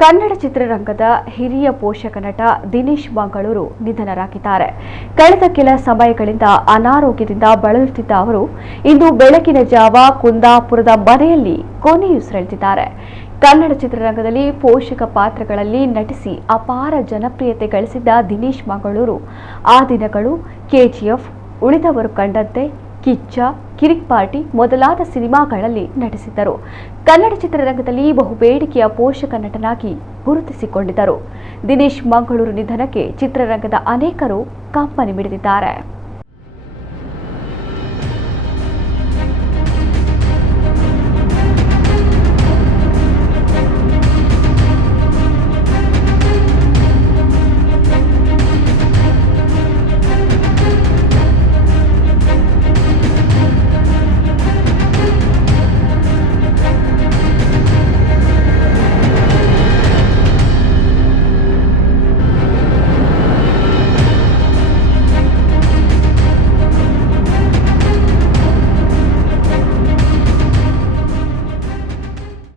ಕನ್ನಡ ಚಿತ್ರರಂಗದ ಹಿರಿಯ ಪೋಷಕ ನಟ ದಿನೇಶ್ ಮಂಗಳೂರು ನಿಧನರಾಗಿದ್ದಾರೆ. ಕಳೆದ ಕೆಲ ಸಮಯಗಳಿಂದ ಅನಾರೋಗ್ಯದಿಂದ ಬಳಲುತ್ತಿದ್ದ ಅವರು ಇಂದು ಬೆಳಗಿನ ಜಾವ ಕುಂದಾಪುರದ ಮನೆಯಲ್ಲಿ ಕೊನೆಯುಸಿರೆಳೆದಿದ್ದಾರೆ. ಕನ್ನಡ ಚಿತ್ರರಂಗದಲ್ಲಿ ಪೋಷಕ ಪಾತ್ರಗಳಲ್ಲಿ ನಟಿಸಿ ಅಪಾರ ಜನಪ್ರಿಯತೆ ಗಳಿಸಿದ್ದ ದಿನೇಶ್ ಮಂಗಳೂರು ಆ ದಿನಗಳು ಕೆಜಿಎಫ್, ಉಳಿದವರು ಕಂಡಂತೆ, ಕಿಚ್ಚ, ಕಿರಿಕ್ ಪಾರ್ಟಿ ಮೊದಲಾದ ಸಿನಿಮಾಗಳಲ್ಲಿ ನಟಿಸಿದ್ದರು. ಕನ್ನಡ ಚಿತ್ರರಂಗದಲ್ಲಿ ಬಹುಬೇಡಿಕೆಯ ಪೋಷಕ ನಟನಾಗಿ ಗುರುತಿಸಿಕೊಂಡಿದ್ದರು. ದಿನೇಶ್ ಮಂಗಳೂರು ನಿಧನಕ್ಕೆ ಚಿತ್ರರಂಗದ ಅನೇಕರು ಕಂಬನಿ ಮಿಡಿದಿದ್ದಾರೆ.